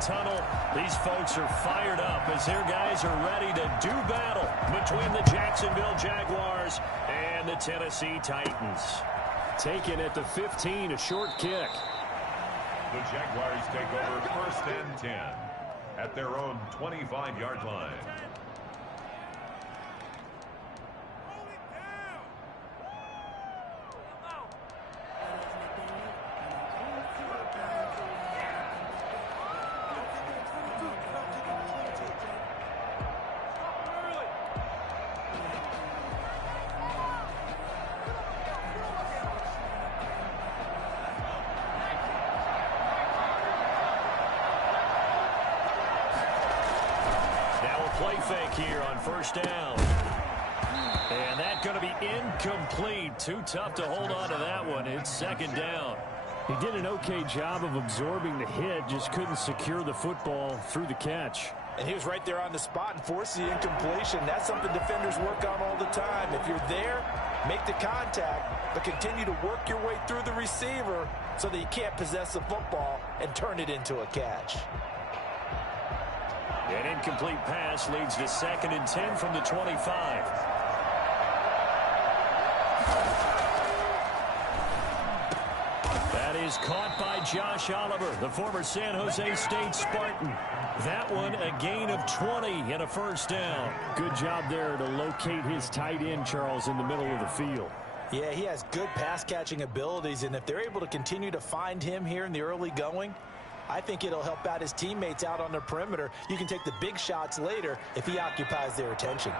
tunnel. These folks are fired up as their guys are ready to do battle between the Jacksonville Jaguars and the Tennessee Titans. Taken at the 15, a short kick. The Jaguars take over 1st and 10 at their own 25-yard line. Play fake here on 1st down. And that's going to be incomplete. Too tough to hold on to that one. It's 2nd down. He did an okay job of absorbing the hit, just couldn't secure the football through the catch. And he was right there on the spot and forced the incompletion. That's something defenders work on all the time. If you're there, make the contact, but continue to work your way through the receiver so that you can't possess the football and turn it into a catch. An incomplete pass leads to 2nd and 10 from the 25. That is caught by Josh Oliver, the former San Jose State Spartan. That one a gain of 20 and a 1st down. Good job there to locate his tight end, Charles, in the middle of the field. Yeah, he has good pass-catching abilities, and if they're able to continue to find him here in the early going, I think it'll help out his teammates out on the perimeter. You can take the big shots later if he occupies their attention.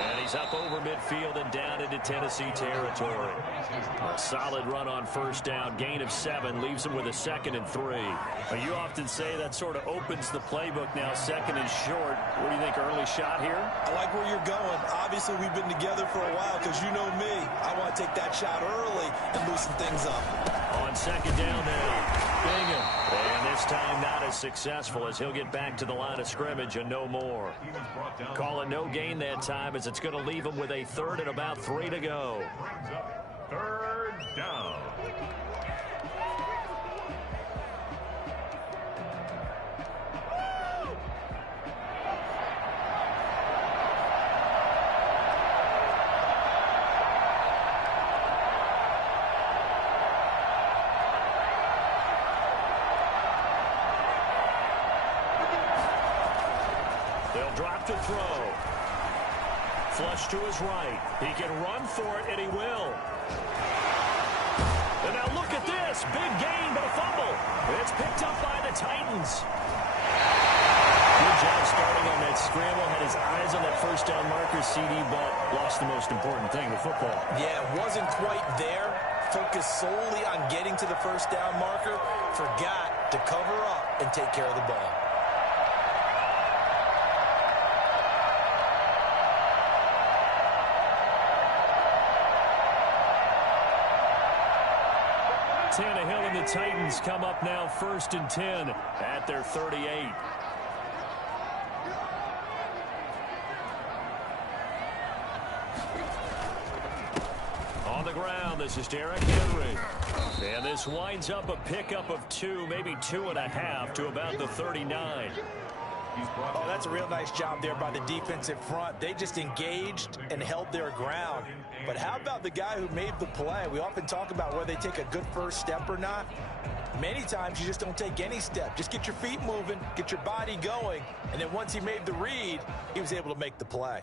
And he's up over midfield and down into Tennessee territory. A solid run on 1st down. Gain of 7 leaves him with a 2nd and 3. You often say that sort of opens the playbook now, 2nd and short. What do you think, early shot here? I like where you're going. Obviously, we've been together for a while because you know me. I want to take that shot early and loosen things up. On 2nd down now, Bingham. And this time not as successful as he'll get back to the line of scrimmage and no more. Call it no gain that time as it's going to leave him with a 3rd and about 3 to go. 3rd down. They'll drop to throw. Flush to his right. He can run for it, and he will. And now look at this. Big gain, but a fumble. It's picked up by the Titans. Good job starting on that scramble. Had his eyes on that 1st down marker, CD, but lost the most important thing, the football. Yeah, wasn't quite there. Focused solely on getting to the 1st down marker. Forgot to cover up and take care of the ball. Tannehill and the Titans come up now 1st and 10 at their 38. On the ground, this is Derrick Henry. And this winds up a pickup of 2, maybe 2.5 to about the 39. Oh, that's a real nice job there by the defensive front. They just engaged and held their ground. But how about the guy who made the play? We often talk about whether they take a good first step or not. Many times you just don't take any step. Just get your feet moving, get your body going, and then once he made the read, he was able to make the play.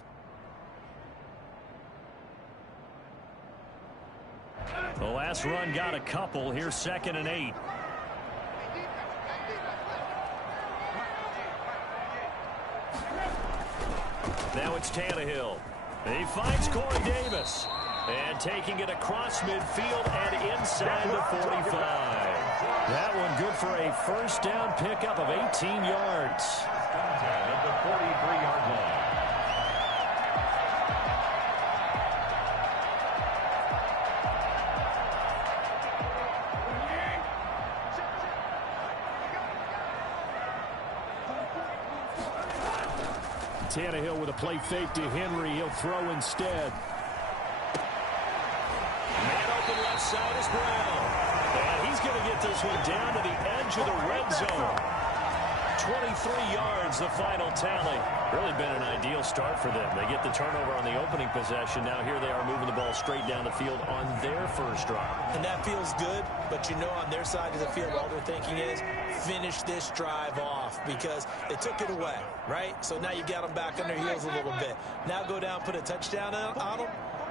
The last run got a couple. Here's 2nd and 8. Now it's Tannehill. He finds Corey Davis. And taking it across midfield and inside the 45. That one good for a 1st down pickup of 18 yards. At the 43-yard line. Tannehill with a play fake to Henry. He'll throw instead. Man open left side is Brown. And he's going to get this one down to the edge of the red zone. 23 yards, the final tally. Really been an ideal start for them. They get the turnover on the opening possession. Now here they are moving the ball straight down the field on their first drive. And that feels good, but you know on their side of the field all they're thinking is finish this drive off because they took it away, right? So now you got them back on their heels a little bit. Now go down, put a touchdown on them.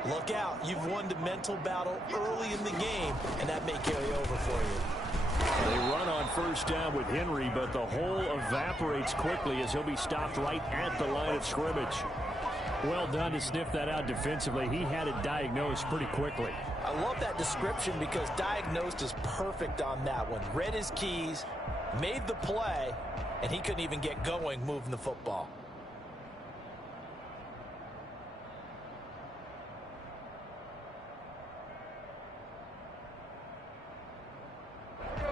Look out. You've won the mental battle early in the game, and that may carry over for you. They run on first down with Henry, but the hole evaporates quickly as he'll be stopped right at the line of scrimmage. Well done to sniff that out defensively. He had it diagnosed pretty quickly. I love that description because diagnosed is perfect on that one. Read his keys, made the play, and he couldn't even get going moving the football.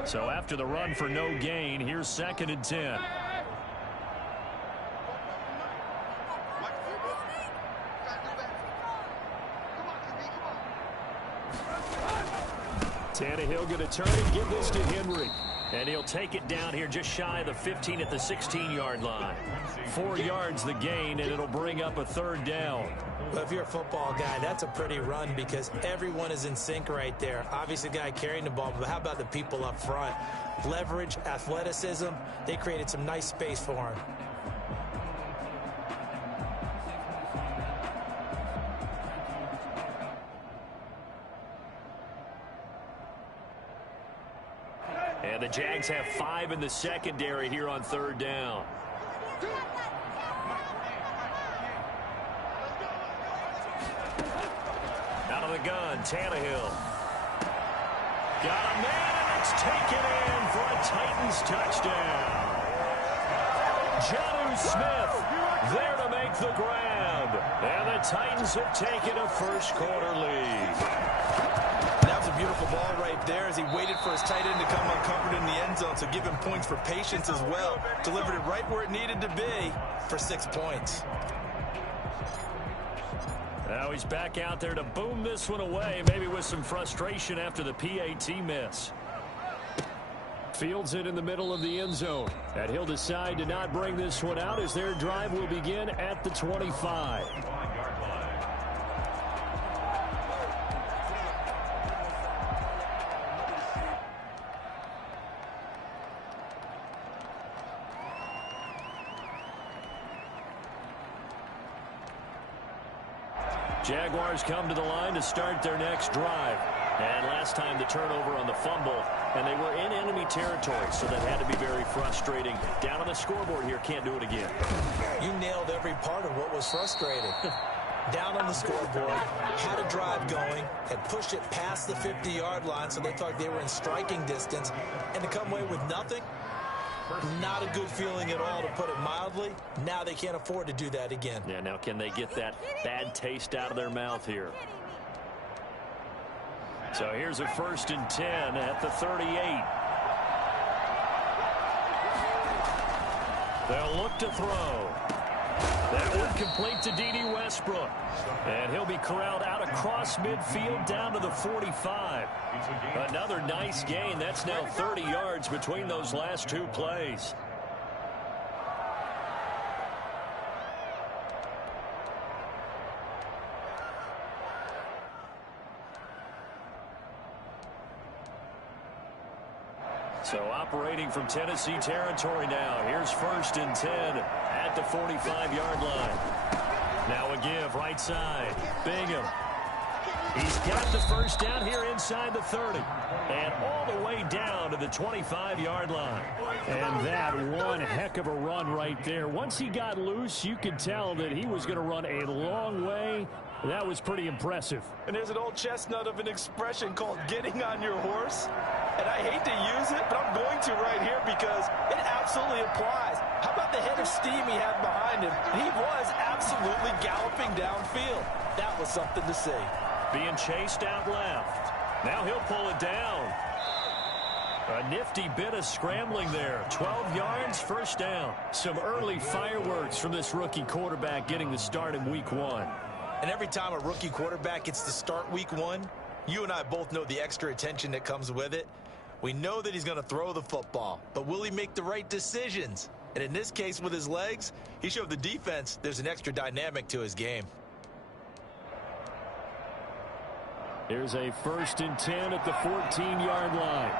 So after the run for no gain, here's 2nd and 10. Tannehill going to turn and give this to Henry. And he'll take it down here just shy of the 15 at the 16-yard line. 4 yards the gain, and it'll bring up a 3rd down. Well, if you're a football guy, that's a pretty run because everyone is in sync right there. Obviously, the guy carrying the ball, but how about the people up front? Leverage, athleticism, they created some nice space for him. And the Jags have 5 in the secondary here on 3rd down. Out of the gun, Tannehill. Got a man, and it's taken in for a Titans touchdown. Jonnu Smith there to make the grab. And the Titans have taken a first-quarter lead. That was a beautiful ball right there as he waited for his tight end to come uncovered in the end zone, so give him points for patience as well. Delivered it right where it needed to be for 6 points. Now he's back out there to boom this one away, maybe with some frustration after the PAT miss. Fields it in the middle of the end zone. And he'll decide to not bring this one out as their drive will begin at the 25. Jaguars come to the line to start their next drive. And last time the turnover on the fumble, and they were in enemy territory, so that had to be very frustrating. Down on the scoreboard here, can't do it again. You nailed every part of what was frustrating. Down on the scoreboard, had a drive going, had pushed it past the 50-yard line, so they thought they were in striking distance, and to come away with nothing, not a good feeling at all, to put it mildly. Now they can't afford to do that again. Yeah, now can they get that bad taste out of their mouth here? So here's a 1st and 10 at the 38. They'll look to throw. That one complete to D.D. Westbrook. And he'll be corralled out across midfield down to the 45. Another nice gain. That's now 30 yards between those last 2 plays. So operating from Tennessee territory now. Here's 1st and 10 at the 45-yard line. Now a give right side. Bingham. He's got the first down here inside the 30. And all the way down to the 25-yard line. And that one heck of a run right there. Once he got loose, you could tell that he was going to run a long way. That was pretty impressive. And there's an old chestnut of an expression called getting on your horse. And I hate to use it, but I'm going to right here because it absolutely applies. How about the head of steam he had behind him? He was absolutely galloping downfield. That was something to see. Being chased out left. Now he'll pull it down. A nifty bit of scrambling there. 12 yards, first down. Some early fireworks from this rookie quarterback getting the start in week 1. And every time a rookie quarterback gets to start week 1, you and I both know the extra attention that comes with it. We know that he's going to throw the football, but will he make the right decisions? And in this case, with his legs, he showed the defense there's an extra dynamic to his game. Here's a 1st and 10 at the 14-yard line.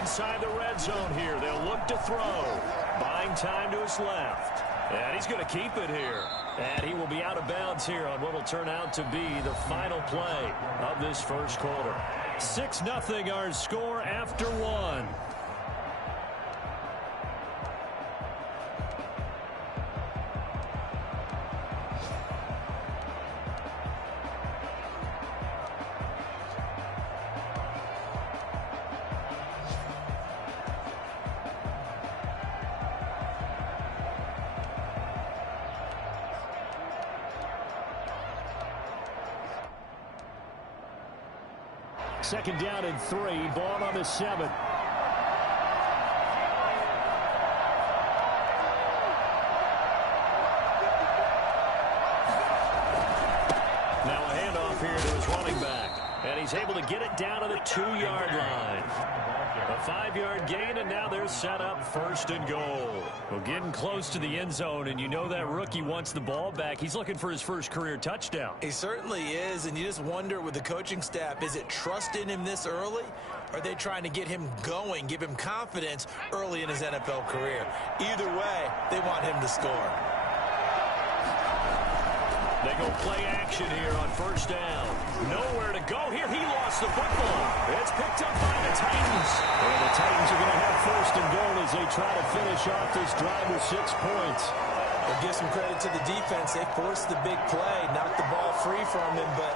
Inside the red zone here. They'll look to throw. Buying time to his left. And he's going to keep it here. And he will be out of bounds here on what will turn out to be the final play of this first quarter. 6-0 our score after 1. Second down and 3. Ball on the 7. Now a handoff here to his running back. And he's able to get it down to the 2-yard line. A 5-yard gain, and now they're set up 1st and goal. Well, getting close to the end zone, and you know that rookie wants the ball back. He's looking for his first career touchdown. He certainly is, and you just wonder with the coaching staff, is it trust in him this early? Or are they trying to get him going, give him confidence early in his NFL career? Either way, they want him to score. They go play action here on 1st down. Nowhere to go here. He lost the football. It's picked up by the Titans. And the Titans are going to have 1st and goal as they try to finish off this drive with 6 points. We'll give some credit to the defense. They forced the big play, knocked the ball free from him, but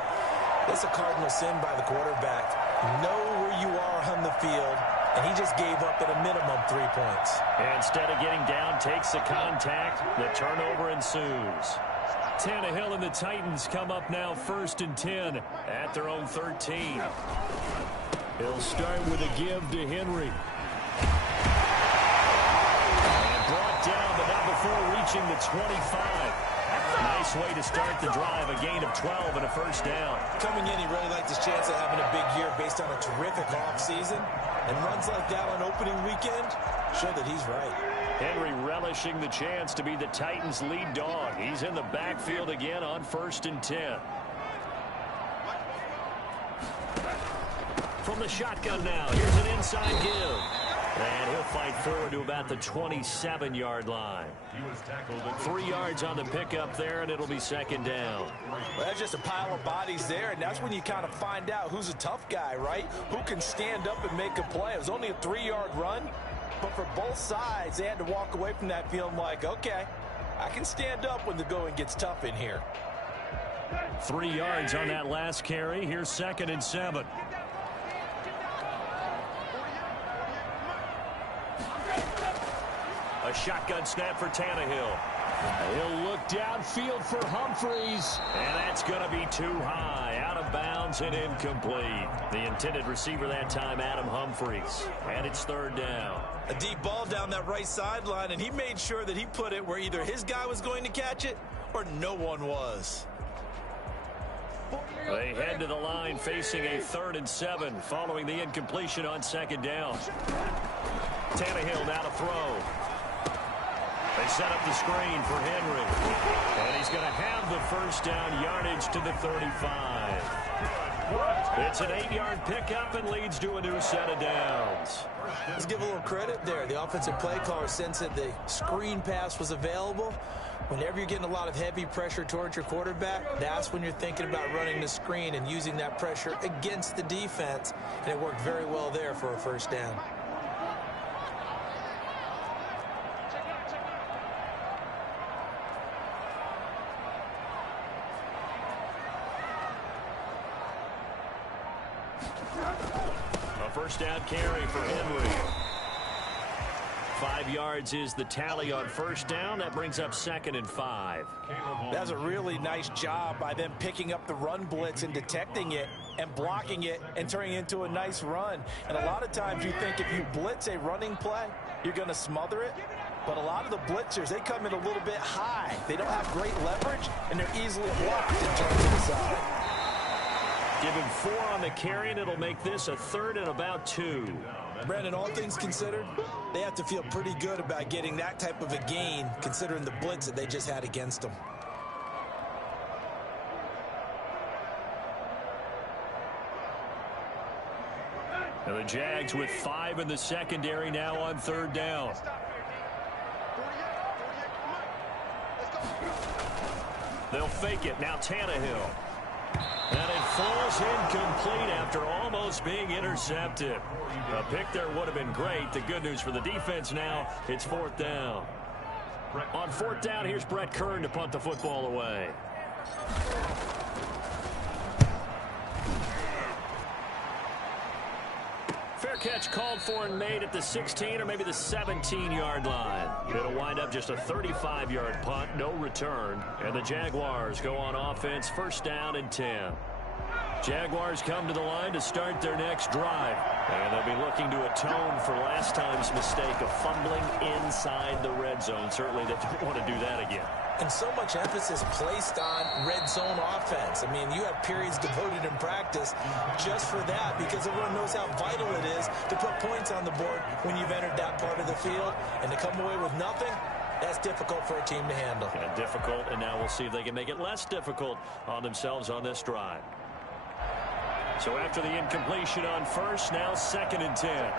it's a cardinal sin by the quarterback. Know where you are on the field, and he just gave up at a minimum 3 points. And instead of getting down, takes the contact. The turnover ensues. Tannehill and the Titans come up now 1st and 10 at their own 13. He'll start with a give to Henry. And brought down, but not before reaching the 25. Nice way to start the drive, a gain of 12 and a 1st down. Coming in, he really liked his chance of having a big year based on a terrific offseason. And runs like that on opening weekend show that he's right. Henry relishing the chance to be the Titans' lead dog. He's in the backfield again on 1st and 10. From the shotgun now, here's an inside give. And he'll fight forward to about the 27-yard line. 3 yards on the pickup there, and it'll be 2nd down. Well, that's just a pile of bodies there, and that's when you kind of find out who's a tough guy, right? Who can stand up and make a play. It was only a 3-yard run. But for both sides, they had to walk away from that feeling like, okay, I can stand up when the going gets tough in here. 3 yards on that last carry. Here's 2nd and 7. A shotgun snap for Tannehill. He'll look downfield for Humphreys. And that's going to be too high. Out of bounds and incomplete. The intended receiver that time, Adam Humphreys. And it's 3rd down. A deep ball down that right sideline, and he made sure that he put it where either his guy was going to catch it or no one was. They head to the line facing a 3rd and 7 following the incompletion on 2nd down. Tannehill now to throw. They set up the screen for Henry. And he's going to have the 1st down, yardage to the 35. It's an 8-yard pickup and leads to a new set of downs. Let's give a little credit there. The offensive play caller sensed that the screen pass was available. Whenever you're getting a lot of heavy pressure towards your quarterback, that's when you're thinking about running the screen and using that pressure against the defense. And it worked very well there for a 1st down. A 1st down carry for Henry. 5 yards is the tally on first down. That brings up 2nd and 5. That's a really nice job by them picking up the run blitz and detecting it and blocking it and turning it into a nice run. And a lot of times you think if you blitz a running play, you're going to smother it. But a lot of the blitzers, they come in a little bit high. They don't have great leverage, and they're easily blocked and turned to the side. Give him 4 on the carry, and it'll make this a 3rd and about 2. Brandon, all things considered, they have to feel pretty good about getting that type of a gain, considering the blitz that they just had against them. And the Jags with 5 in the secondary now on 3rd down. They'll fake it. Now Tannehill. And it falls incomplete after almost being intercepted. A pick there would have been great. The good news for the defense now, it's 4th down. On 4th down, here's Brett Kern to punt the football away. Fair catch called for and made at the 16 or maybe the 17-yard line. It'll wind up just a 35-yard punt, no return. And the Jaguars go on offense, 1st down and 10. Jaguars come to the line to start their next drive. And they'll be looking to atone for last time's mistake of fumbling inside the red zone. Certainly they don't want to do that again. And so much emphasis placed on red zone offense. I mean, you have periods devoted in practice just for that because everyone knows how vital it is to put points on the board when you've entered that part of the field. And to come away with nothing, that's difficult for a team to handle. Yeah, difficult, and now we'll see if they can make it less difficult on themselves on this drive. So after the incompletion on 1st, now 2nd and 10.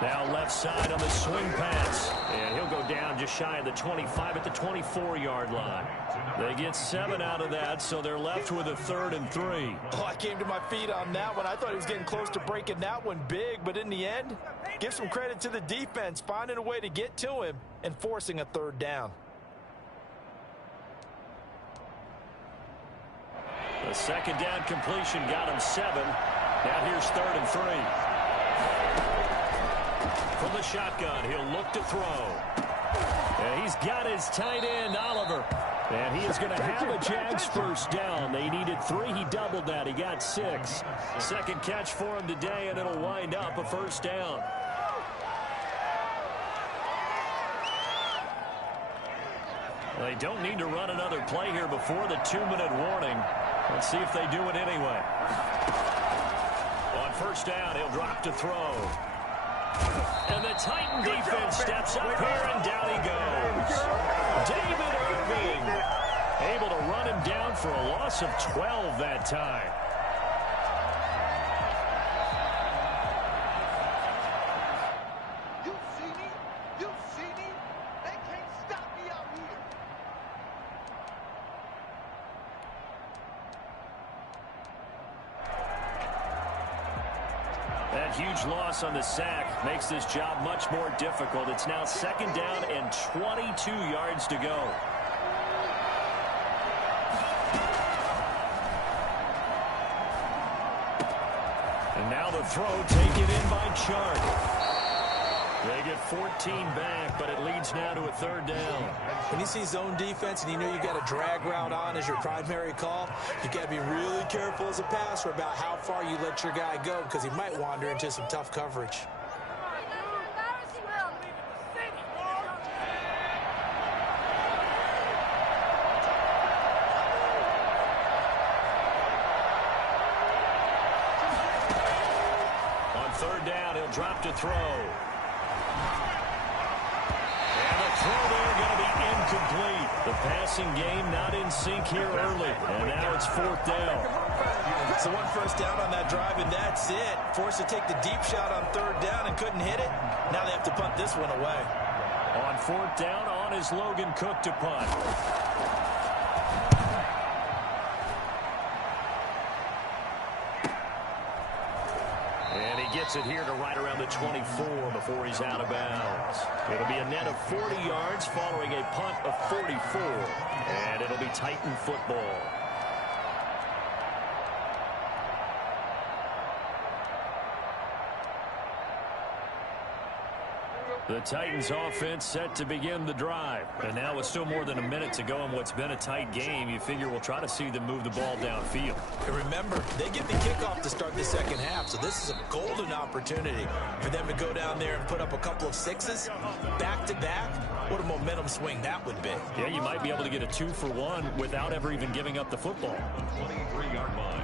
Now left side on the swing pass. And he'll go down just shy of the 25 at the 24-yard line. They get 7 out of that, so they're left with a 3rd and 3. Oh, I came to my feet on that one. I thought he was getting close to breaking that one big, but in the end, give some credit to the defense, finding a way to get to him and forcing a 3rd down. The 2nd down completion got him 7. Now here's 3rd and 3. From the shotgun, he'll look to throw. And he's got his tight end, Oliver. And he is going to have a Jags 1st down. They needed 3. He doubled that. He got 6. 2nd catch for him today, and it'll wind up a 1st down. They don't need to run another play here before the 2-minute warning. Let's see if they do it anyway. On 1st down, he'll drop to throw. And the Titan defense steps up here, and down he goes. David Irving able to run him down for a loss of 12 that time. You see me? You see me? They can't stop me out here. That huge loss on the sack makes this job much more difficult. It's now 2nd down and 22 yards to go. And now the throw taken in by Chark. They get 14 back, but it leads now to a 3rd down. When you see zone defense and you know you've got a drag route on as your primary call, you've got to be really careful as a passer about how far you let your guy go because he might wander into some tough coverage. On 3rd down, he'll drop to throw. Throw there going to be incomplete. The passing game not in sync here early. And now it's 4th down. So 1 first down on that drive, and that's it. Forced to take the deep shot on 3rd down and couldn't hit it. Now they have to punt this one away. On 4th down, on is Logan Cook to punt. And he gets it here to right around the 24 before he's out of bounds. It'll be a net of 40 yards following a punt of 44. And it'll be Titan football. The Titans offense set to begin the drive. And now with still more than a minute to go in what's been a tight game, you figure we'll try to see them move the ball downfield. And remember, they get the kickoff to start the second half, so this is a golden opportunity for them to go down there and put up a couple of sixes back-to-back. What a momentum swing that would be. Yeah, you might be able to get a 2-for-1 without ever even giving up the football. 23-yard line.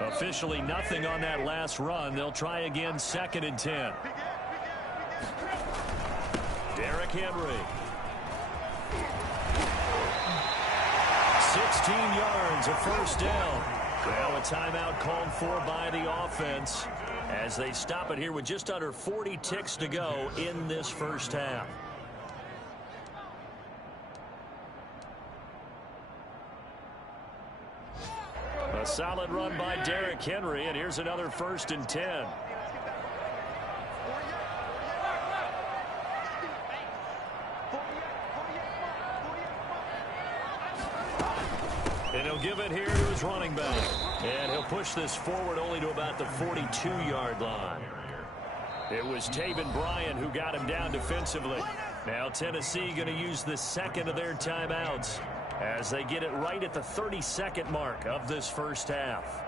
Officially nothing on that last run. They'll try again, 2nd and 10. Derrick Henry. 16 yards, a first down. Now a timeout called for by the offense as they stop it here with just under 40 ticks to go in this first half. A solid run by Derrick Henry, and here's another 1st and 10. And he'll give it here to his running back. And he'll push this forward only to about the 42-yard line. It was Taven Bryan who got him down defensively. Now Tennessee going to use the second of their timeouts as they get it right at the 32nd mark of this first half.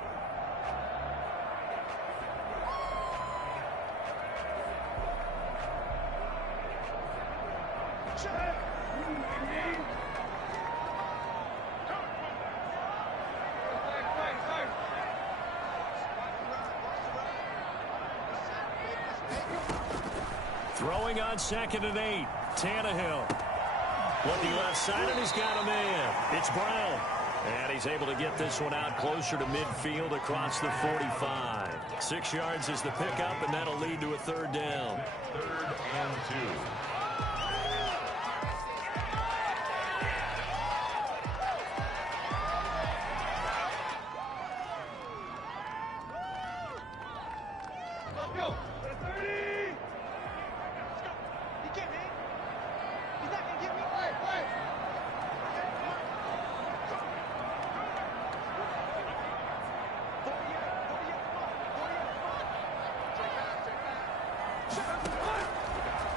Throwing on 2nd and 8, Tannehill. Looking left side, and he's got a man. It's Brown. And he's able to get this one out closer to midfield across the 45. 6 yards is the pickup, and that'll lead to a 3rd down. 3rd and 2.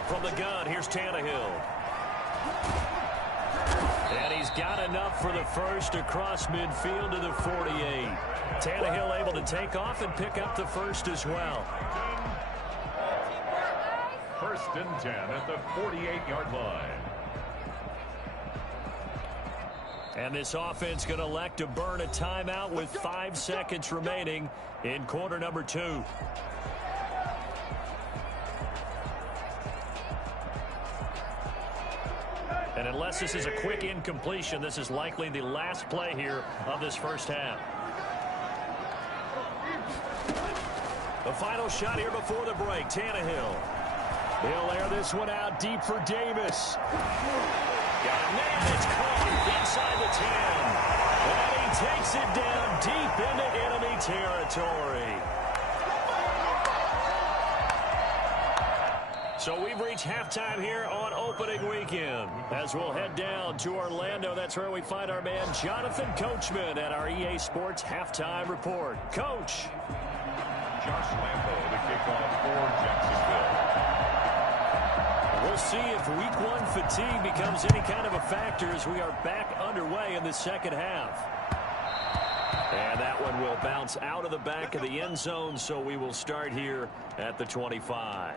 From the gun, here's Tannehill. And he's got enough for the first across midfield to the 48. Tannehill able to take off and pick up the first as well. 1st and 10 at the 48-yard line. And this offense going to elect to burn a timeout with 5 seconds remaining in quarter number 2. And unless this is a quick incompletion, this is likely the last play here of this first half. The final shot here before the break, Tannehill. He'll air this one out deep for Davis. Got a man that's caught inside the 10. And he takes it down deep into enemy territory. So we've reached halftime here on opening weekend. As we'll head down to Orlando, that's where we find our man Jonathan Coachman at our EA Sports Halftime Report. Coach. Josh Lambo, the kickoff for Jacksonville. We'll see if week 1 fatigue becomes any kind of a factor as we are back underway in the second half. And that one will bounce out of the back of the end zone, so we will start here at the 25.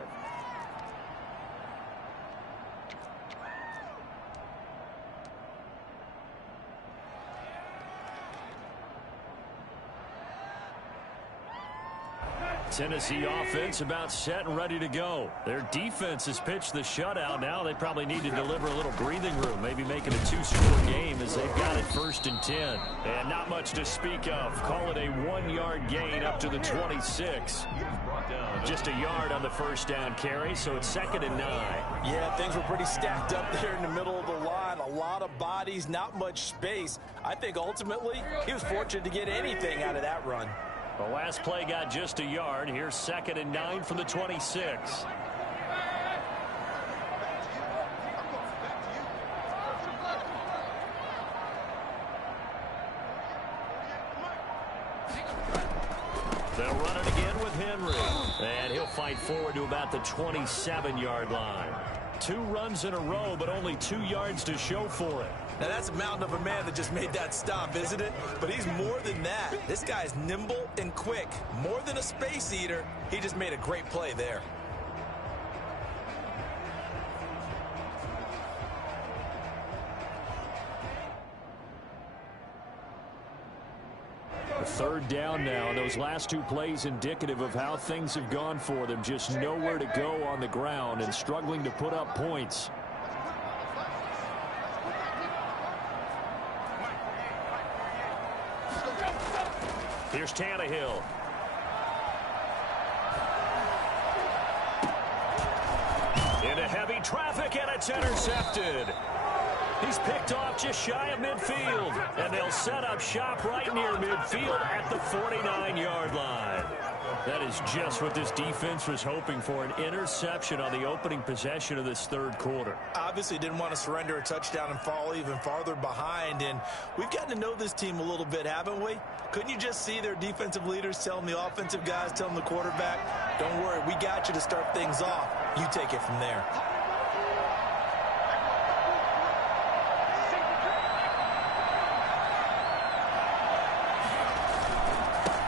Tennessee offense about set and ready to go. Their defense has pitched the shutout. Now they probably need to deliver a little breathing room, maybe make it a 2-score game as they've got it 1st and 10. And not much to speak of. Call it a 1-yard gain up to the 26. Just a yard on the first down carry, so it's 2nd and 9. Yeah, things were pretty stacked up there in the middle of the line. A lot of bodies, not much space. I think ultimately he was fortunate to get anything out of that run. The last play got just a yard. Here's 2nd and 9 from the 26. They'll run it again with Henry. And he'll fight forward to about the 27-yard line. 2 runs in a row, but only 2 yards to show for it. Now, that's a mountain of a man that just made that stop, isn't it? But he's more than that. This guy's nimble and quick. More than a space eater. He just made a great play there. A 3rd down now, and those last 2 plays indicative of how things have gone for them. Just nowhere to go on the ground and struggling to put up points. Here's Tannehill. Into heavy traffic, and it's intercepted. He's picked off just shy of midfield, and they'll set up shop right near midfield at the 49-yard line. That is just what this defense was hoping for, an interception on the opening possession of this 3rd quarter. Obviously didn't want to surrender a touchdown and fall even farther behind, and we've gotten to know this team a little bit, haven't we? Couldn't you just see their defensive leaders telling the offensive guys, telling the quarterback, don't worry, we got you to start things off. You take it from there.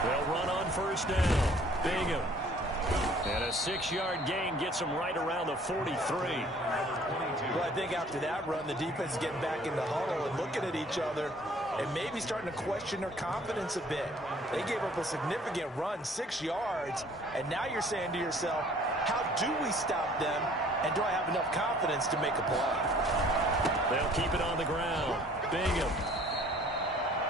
They'll run on 1st down. Bingham. And a 6-yard gain gets them right around the 43. Well, I think after that run, the defense is getting back in the huddle and looking at each other and maybe starting to question their confidence a bit. They gave up a significant run, 6 yards, and now you're saying to yourself, how do we stop them, and do I have enough confidence to make a play? They'll keep it on the ground. Bingham.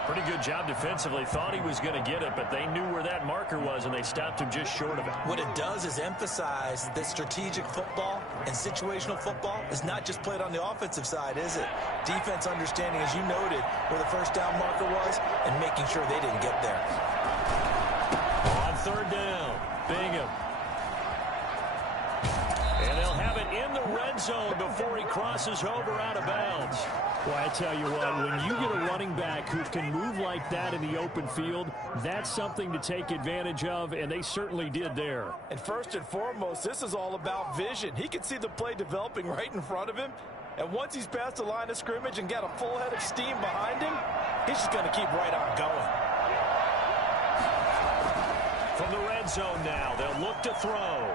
Pretty good job defensively. Thought he was going to get it, but they knew where that marker was, and they stopped him just short of it. What it does is emphasize that strategic football and situational football is not just played on the offensive side, is it? Defense understanding, as you noted, where the 1st down marker was and making sure they didn't get there. On 3rd down, Bingham. And they'll have it in the red zone before he crosses over out of bounds. Well, I tell you what, when you get a running back who can move like that in the open field, that's something to take advantage of, and they certainly did there. And first and foremost, this is all about vision. He can see the play developing right in front of him, and once he's past the line of scrimmage and got a full head of steam behind him, he's just going to keep right on going. From the red zone now, they'll look to throw.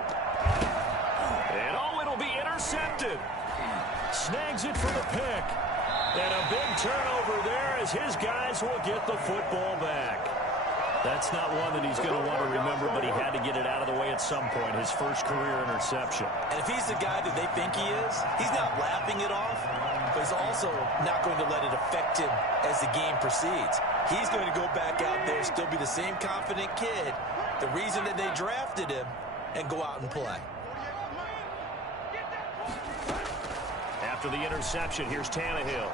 And oh, it'll be intercepted. Snags it for the pick. And a big turnover there as his guys will get the football back. That's not one that he's going to want to remember, but he had to get it out of the way at some point, his first career interception. And if he's the guy that they think he is, he's not laughing it off, but he's also not going to let it affect him as the game proceeds. He's going to go back out there, still be the same confident kid, the reason that they drafted him, and go out and play. After the interception, here's Tannehill.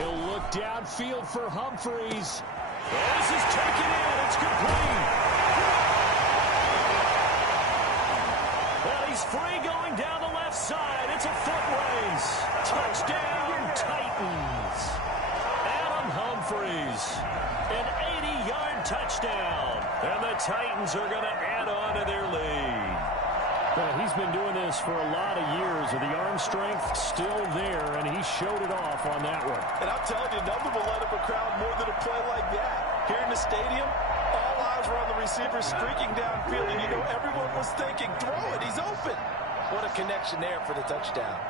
He'll look downfield for Humphreys. This is taken in. It's complete. Well, he's free going down the left side. It's a foot race. Touchdown, Titans. Adam Humphreys. An 80-yard touchdown. And the Titans are going to add on to their lead. Well, he's been doing this for a lot of years with the arm strength still there, and he showed it off on that one. And I'm telling you, nothing will light up a crowd more than a play like that. Here in the stadium, all eyes were on the receiver streaking downfield, and you know everyone was thinking, throw it, he's open. What a connection there for the touchdown.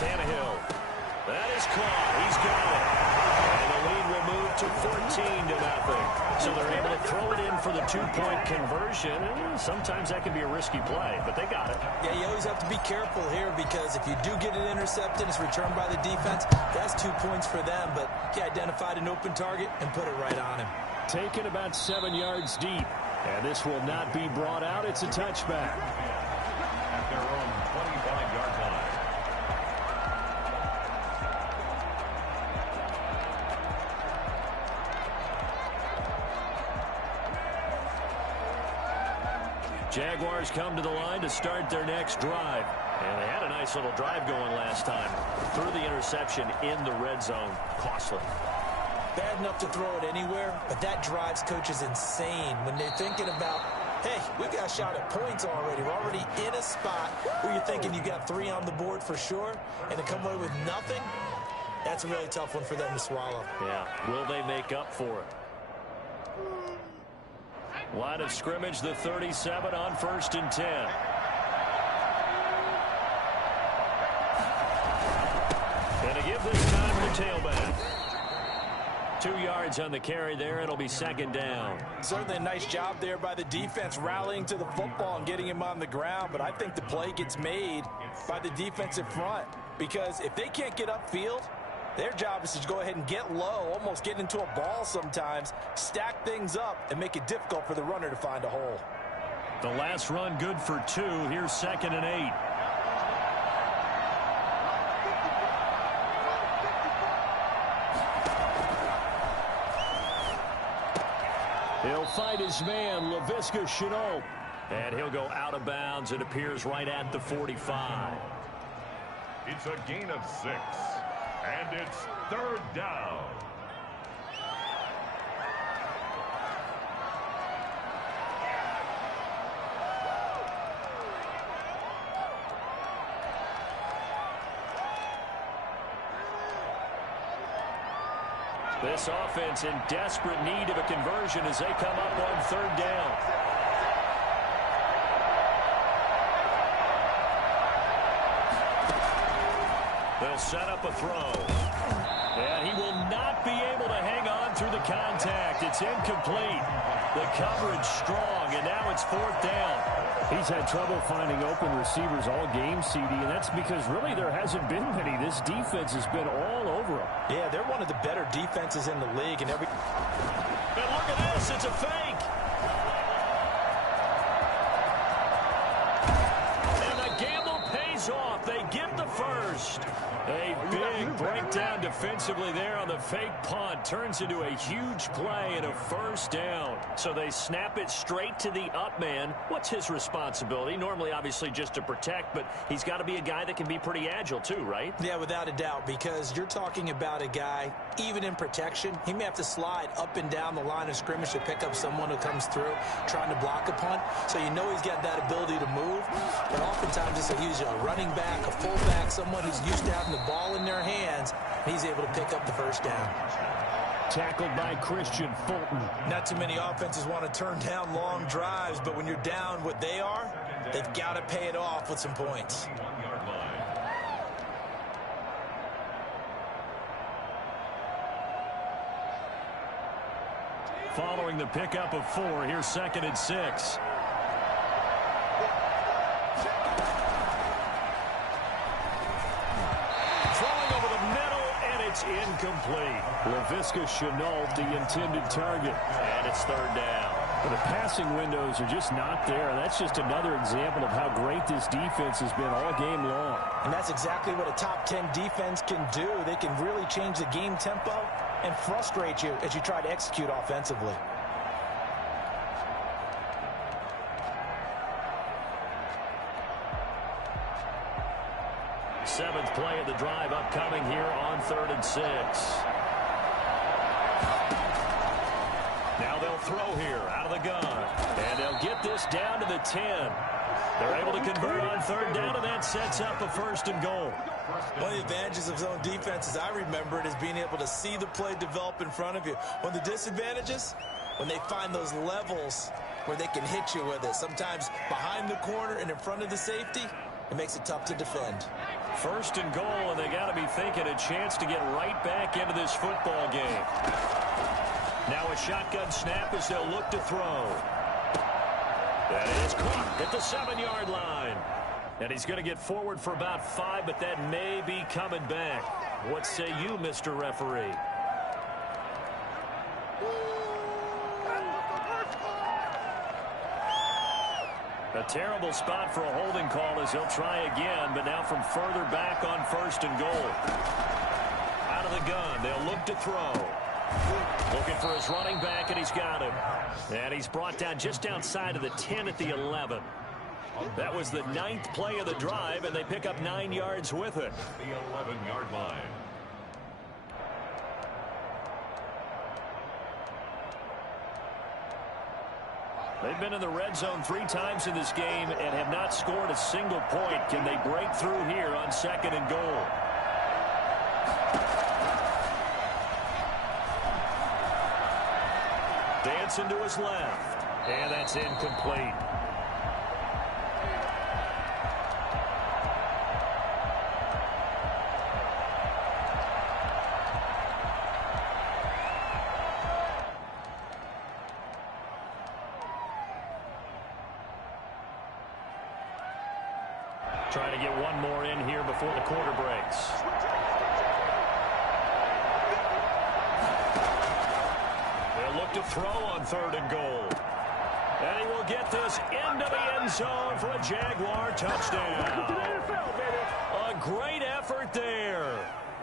Tannehill. That is caught. He's got it. And the lead will move to 14-0. So they're able to throw it in for the 2-point conversion. And sometimes that can be a risky play, but they got it. Yeah, you always have to be careful here because if you do get it intercepted, it's returned by the defense. That's 2 points for them, but he identified an open target and put it right on him. Taken about 7 yards deep. And this will not be brought out. It's a touchback. At their own 25-yard line. Jaguars come to the line to start their next drive. And they had a nice little drive going last time. Threw the interception in the red zone. Costly. Bad enough to throw it anywhere, but that drives coaches insane when they're thinking about, hey, we've got a shot at points already. We're already in a spot where you're thinking you got 3 on the board for sure, and to come away with nothing, that's a really tough one for them to swallow. Yeah, will they make up for it? Line of scrimmage, the 37 on 1st and 10. And to give this time to the tailback. 2 yards on the carry there. It'll be 2nd down. Certainly a nice job there by the defense rallying to the football and getting him on the ground. But I think the play gets made by the defensive front. Because if they can't get upfield, their job is to go ahead and get low, almost get into a ball sometimes, stack things up, and make it difficult for the runner to find a hole. The last run good for 2. Here's 2nd and 8. He'll fight his man, Laviska Shenault. And he'll go out of bounds. It appears right at the 45. It's a gain of 6. And it's 3rd down. This offense in desperate need of a conversion as they come up on 3rd down. They'll set up a throw. And he will not be able to hang on through the contact. It's incomplete. The coverage strong, and now it's 4th down. He's had trouble finding open receivers all game, CD, and that's because really there hasn't been many. This defense has been all over him. Yeah, they're one of the better defenses in the league. And look at this. It's a fake. And the gamble pays off. They get the first. A big breakdown defensively there on the fake punt. Turns into a huge play and a 1st down. So they snap it straight to the up man. What's his responsibility? Normally, obviously, just to protect, but he's got to be a guy that can be pretty agile too, right? Yeah, without a doubt, because you're talking about a guy, even in protection, he may have to slide up and down the line of scrimmage to pick up someone who comes through trying to block a punt. So you know he's got that ability to move. But oftentimes it's usually a running back, a fullback, someone who's used to having the ball in their hands, and he's able to pick up the 1st down. Tackled by Christian Fulton. Not too many offenses want to turn down long drives, but when you're down what they are, they've got to pay it off with some points. Following the pickup of 4, here's 2nd and 6. Throwing over the middle, and it's incomplete. Laviska Shenault, the intended target. And it's 3rd down. But the passing windows are just not there. That's just another example of how great this defense has been all game long. And that's exactly what a top 10 defense can do. They can really change the game tempo and frustrate you as you try to execute offensively. Seventh play of the drive upcoming here on 3rd and 6. Now they'll throw here out of the gun. And they'll get this down to the 10. They're able to convert on 3rd down, and that sets up a 1st and goal. One of the advantages of zone defense, as I remember it, is being able to see the play develop in front of you. One of the disadvantages, when they find those levels where they can hit you with it, sometimes behind the corner and in front of the safety, it makes it tough to defend. 1st and goal, and they got to be thinking a chance to get right back into this football game. Now a shotgun snap as they'll look to throw. That is caught at the 7-yard line. And he's going to get forward for about 5, but that may be coming back. What say you, Mr. Referee? A terrible spot for a holding call as they'll try again, but now from further back on 1st and goal. Out of the gun, they'll look to throw. Looking for his running back, and he's got him. And he's brought down just outside of the 10 at the 11. That was the 9th play of the drive, and they pick up 9 yards with it. The 11-yard line. They've been in the red zone 3 times in this game and have not scored a single point. Can they break through here on 2nd and goal? Dancing to his left, and that's incomplete. Trying to get one more in here before the quarter breaks. They'll look to throw on 3rd and goal. And he will get this into the end zone for a Jaguar touchdown. A great effort there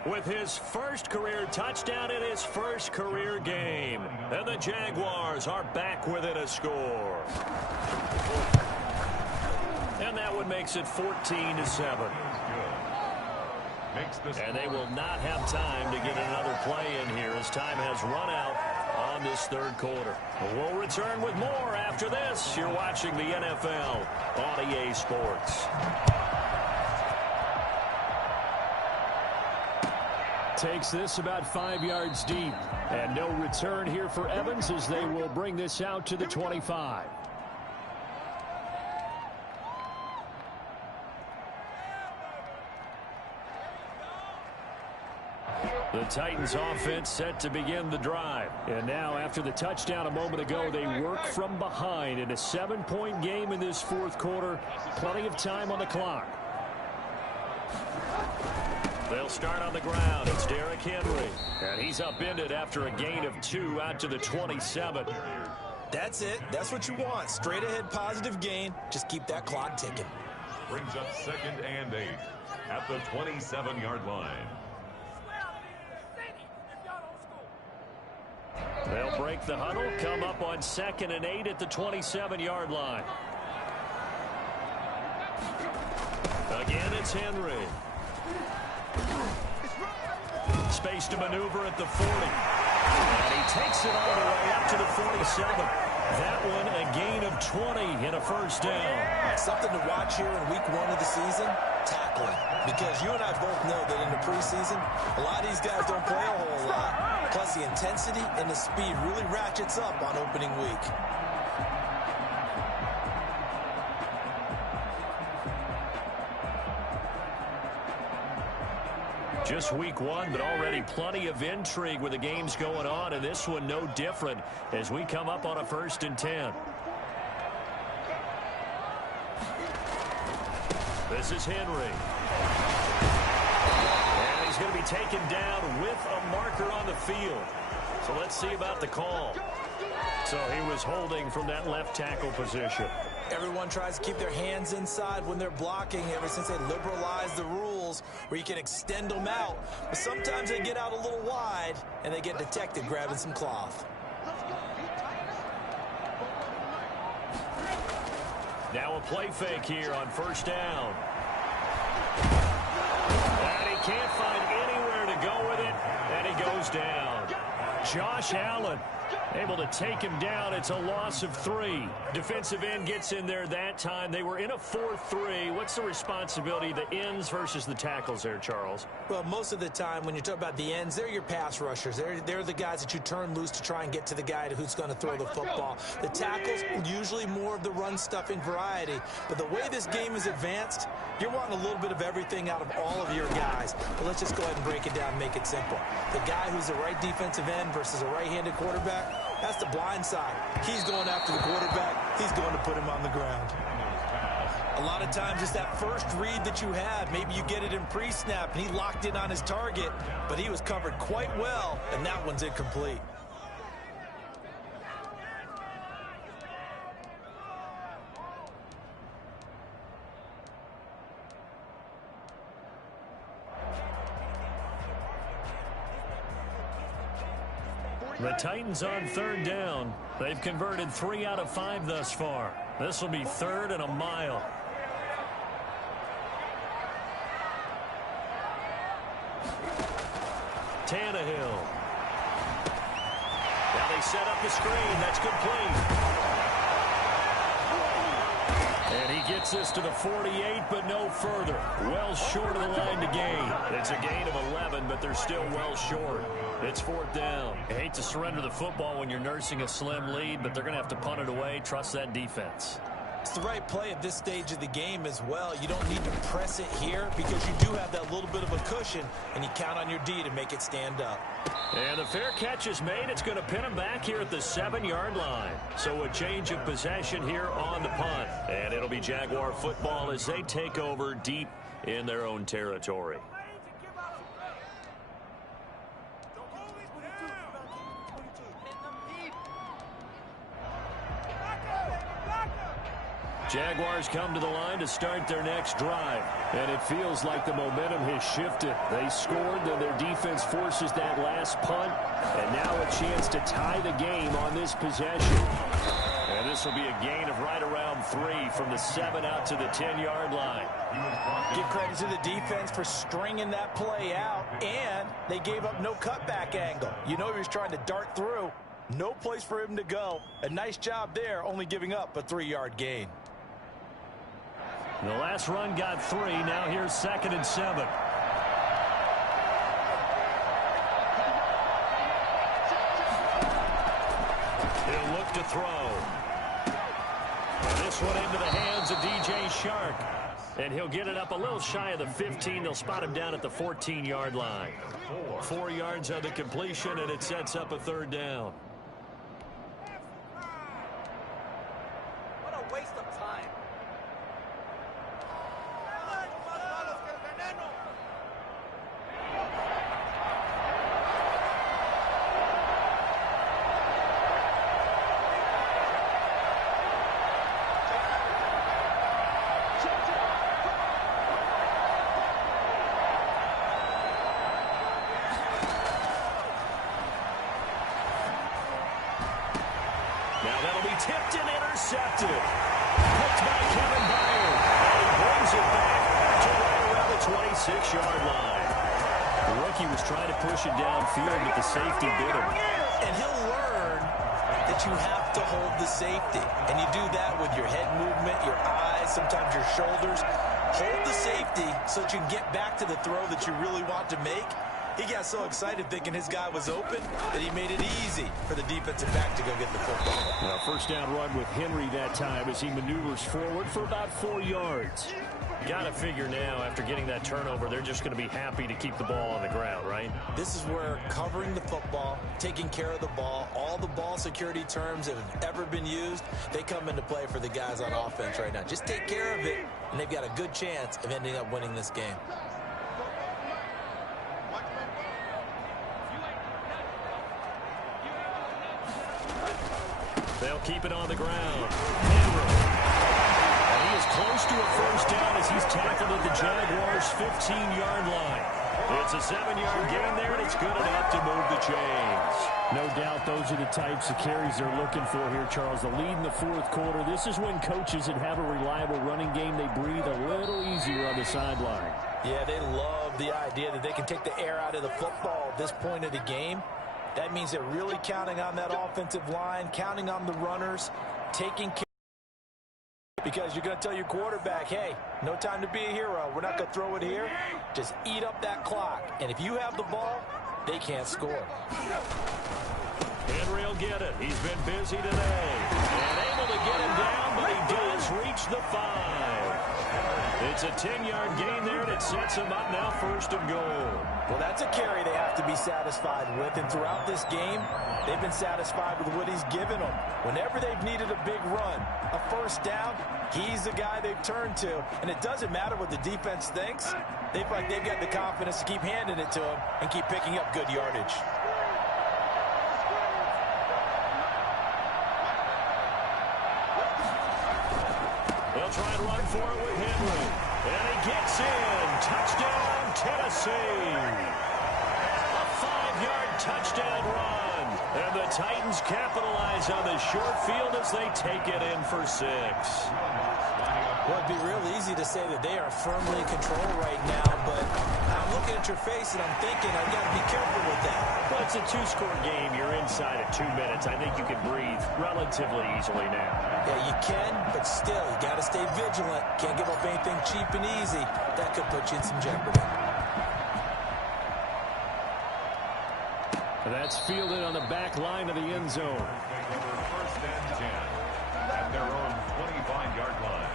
with his first career touchdown in his first career game. And the Jaguars are back within a score. And that one makes it 14-7. And they will not have time to get another play in here as time has run out on this 3rd quarter. We'll return with more after this. You're watching the NFL on EA Sports. Takes this about 5 yards deep. And no return here for Evans as they will bring this out to the 25. The Titans offense set to begin the drive. And now after the touchdown a moment ago, they work from behind in a 7-point game in this 4th quarter. Plenty of time on the clock. They'll start on the ground. It's Derrick Henry. And he's upended after a gain of 2 out to the 27. That's it. That's what you want. Straight ahead positive gain. Just keep that clock ticking. Brings up 2nd and 8 at the 27-yard line. They'll break the huddle, come up on 2nd and 8 at the 27-yard line. Again, it's Henry. Space to maneuver at the 40. And he takes it all the way up to the 47. That one a gain of 20 in a first down. Something to watch here in week 1 of the season, tackling. Because you and I both know that in the preseason, a lot of these guys don't play a whole lot. Plus, the intensity and the speed really ratchets up on opening week. Just week 1, but already plenty of intrigue with the games going on, and this one no different as we come up on a 1st and 10. This is Henry. And he's going to be taken down with a marker on the field. So let's see about the call. So he was holding from that left tackle position. Everyone tries to keep their hands inside when they're blocking ever since they liberalized the rules where you can extend them out. But sometimes they get out a little wide and they get detected grabbing some cloth. Now a play fake here on 1st down. And he can't find anywhere to go with it, and he goes down. Josh Allen able to take him down. It's a loss of 3. Defensive end gets in there that time. They were in a 4-3. What's the responsibility, the ends versus the tackles there, Charles? Well, most of the time when you talk about the ends, they're your pass rushers. They're the guys that you turn loose to try and get to the guy who's going to throw the football. The tackles, usually more of the run-stuffing variety. But the way this game is advanced, you're wanting a little bit of everything out of all of your guys. But let's just go ahead and break it down and make it simple. The guy who's the right defensive end versus a right-handed quarterback, that's the blind side. He's going after the quarterback. He's going to put him on the ground. A lot of times it's that first read that you have. Maybe you get it in pre-snap, and he locked in on his target, but he was covered quite well, and that one's incomplete. The Titans on third down. They've converted 3 out of 5 thus far. This will be 3rd and a mile. Tannehill. Now they set up the screen. That's complete. And he gets this to the 48, but no further. Well short of the line to gain. It's a gain of 11, but they're still well short. It's 4th down. I hate to surrender the football when you're nursing a slim lead, but they're going to have to punt it away. Trust that defense. It's the right play at this stage of the game as well. You don't need to press it here because you do have that little bit of a cushion, and you count on your D to make it stand up. And the fair catch is made. It's going to pin him back here at the 7-yard line. So a change of possession here on the punt. And it'll be Jaguar football as they take over deep in their own territory. Jaguars come to the line to start their next drive. And it feels like the momentum has shifted. They scored, then their defense forces that last punt. And now a chance to tie the game on this possession. And this will be a gain of right around 3 from the 7 out to the 10-yard line. Give credit to the defense for stringing that play out. And they gave up no cutback angle. You know he was trying to dart through. No place for him to go. A nice job there, only giving up a 3-yard gain. The last run got 3. Now here's 2nd and 7. He'll look to throw. And this one into the hands of DJ Shark. And he'll get it up a little shy of the 15. They'll spot him down at the 14-yard line. 4 yards on the completion, and it sets up a 3rd down. What a waste of time. Tipped and intercepted. Picked by Kevin Byard. And he brings it back to right around the 26-yard line. The rookie was trying to push it downfield, but the safety bit him. And he'll learn that you have to hold the safety. And you do that with your head movement, your eyes, sometimes your shoulders. Hold the safety so that you can get back to the throw that you really want to make. He got so excited thinking his guy was open that he made it easy for the defensive back to go get the football. Now, 1st down run with Henry that time as he maneuvers forward for about 4 yards. Got to figure now, after getting that turnover, they're just going to be happy to keep the ball on the ground, right? This is where covering the football, taking care of the ball, all the ball security terms that have ever been used, they come into play for the guys on offense right now. Just take care of it, and they've got a good chance of ending up winning this game. They'll keep it on the ground. Henry. And he is close to a 1st down as he's tackled at the Jaguars' 15-yard line. It's a 7-yard gain there, and it's good enough to move the chains. No doubt those are the types of carries they're looking for here, Charles. The lead in the 4th quarter. This is when coaches that have a reliable running game, they breathe a little easier on the sideline. Yeah, they love the idea that they can take the air out of the football at this point of the game. That means they're really counting on that offensive line, counting on the runners, taking care. Because you're going to tell your quarterback, hey, no time to be a hero. We're not going to throw it here. Just eat up that clock. And if you have the ball, they can't score. Henry will get it. He's been busy today. And able to get him down, but he does reach the 5. It's a 10-yard gain there, and it sets him up now 1st and goal. Well, that's a carry they have to be satisfied with. And throughout this game, they've been satisfied with what he's given them. Whenever they've needed a big run, a 1st down, he's the guy they've turned to. And it doesn't matter what the defense thinks. They feel like they've got the confidence to keep handing it to him and keep picking up good yardage. They'll try and run for it with Henry. And he gets in. Touchdown, Tennessee. A 5-yard touchdown run. And the Titans capitalize on the short field as they take it in for 6. Well, it'd be real easy to say that they are firmly in control right now, but I'm looking at your face and I'm thinking I've got to be careful with that. Well, it's a 2-score game. You're inside at 2 minutes. I think you can breathe relatively easily now. Yeah, you can, but still, you got to stay vigilant. Can't give up anything cheap and easy. That could put you in some jeopardy. That's fielded on the back line of the end zone. Take over 1st and 10 at their own 25-yard line.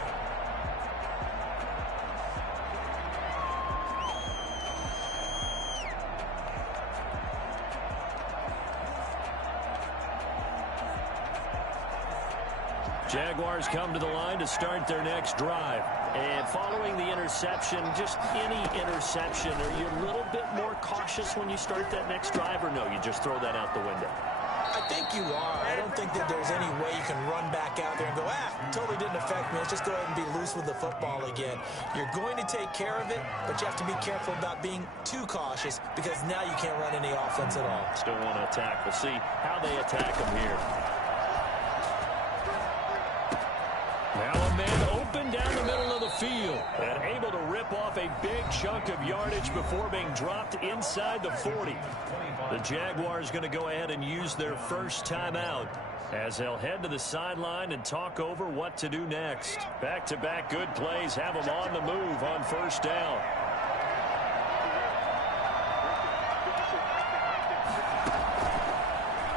Jaguars come to the line to start their next drive. And following the interception, just any interception, are you a little bit more cautious when you start that next drive, or no, you just throw that out the window? I think you are. I don't think that there's any way you can run back out there and go, totally didn't affect me. Let's just go ahead and be loose with the football again. You're going to take care of it, but you have to be careful about being too cautious because now you can't run any offense at all. Still want to attack. We'll see how they attack them here. Now a man open down the middle of the field and able to rip off a big chunk of yardage before being dropped inside the 40. The Jaguars going to go ahead and use their first timeout as they'll head to the sideline and talk over what to do next. Back-to-back good plays have them on the move on 1st down.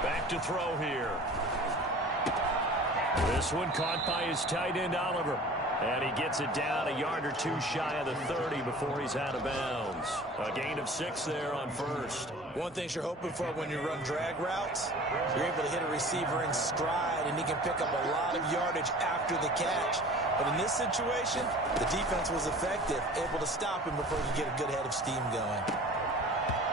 Back to throw here. This one caught by his tight end, Oliver. And he gets it down a yard or two shy of the 30 before he's out of bounds. A gain of 6 there on 1st. One thing you're hoping for when you run drag routes, you're able to hit a receiver in stride, and he can pick up a lot of yardage after the catch. But in this situation, the defense was effective, able to stop him before he could get a good head of steam going.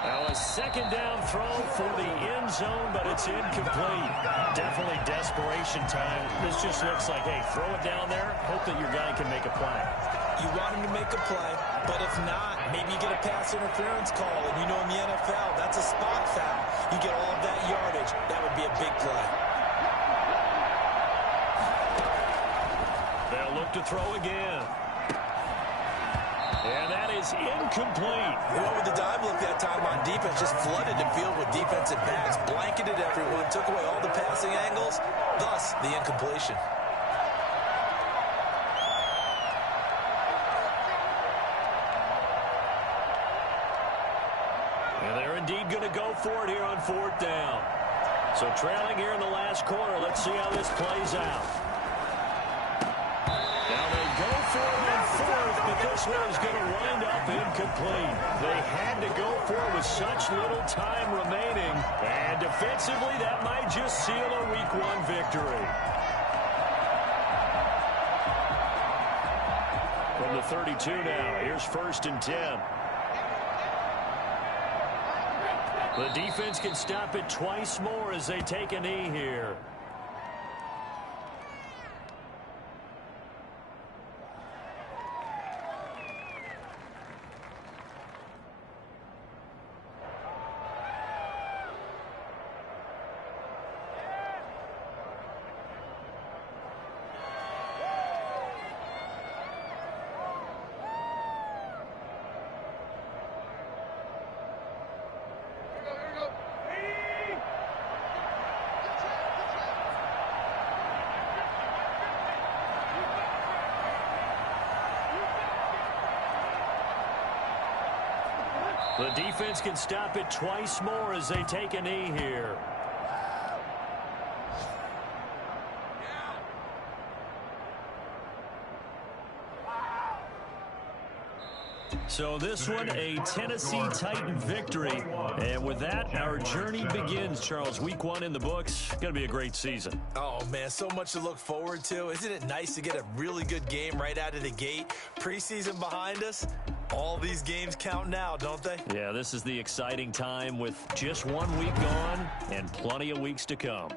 Now a 2nd down throw for the end zone, but it's incomplete. Definitely desperation time. This just looks like, hey, throw it down there, hope that your guy can make a play. You want him to make a play, but if not, maybe you get a pass interference call. And you know in the NFL, that's a spot foul. You get all of that yardage. That would be a big play. They'll look to throw again. And that is incomplete. What with the dive look that time on defense, just flooded the field with defensive backs, blanketed everyone, took away all the passing angles, thus the incompletion. And they're indeed going to go for it here on 4th down. So trailing here in the last quarter, let's see how this plays out. Now they go for it on 4th, but this one is going to wind up incomplete. They had to go for it with such little time remaining. And defensively, that might just seal a Week 1 victory. From the 32 now, here's 1st and 10. The defense can stop it twice more as they take a knee here. The defense can stop it twice more as they take a knee here. So this one, a Tennessee Titan victory. And with that, our journey begins, Charles. Week 1 in the books. Going to be a great season. Oh, man, so much to look forward to. Isn't it nice to get a really good game right out of the gate? Preseason behind us. All these games count now, don't they? Yeah, this is the exciting time with just 1 week gone and plenty of weeks to come.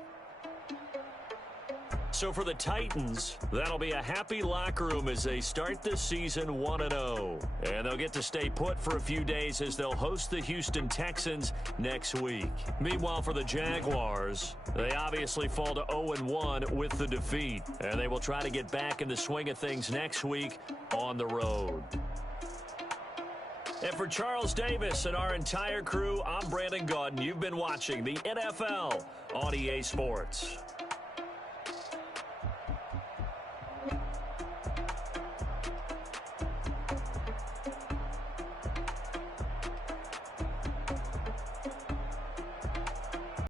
So for the Titans, that'll be a happy locker room as they start this season 1-0. And they'll get to stay put for a few days as they'll host the Houston Texans next week. Meanwhile, for the Jaguars, they obviously fall to 0-1 with the defeat. And they will try to get back in the swing of things next week on the road. And for Charles Davis and our entire crew, I'm Brandon Gaudin. You've been watching the NFL on EA Sports.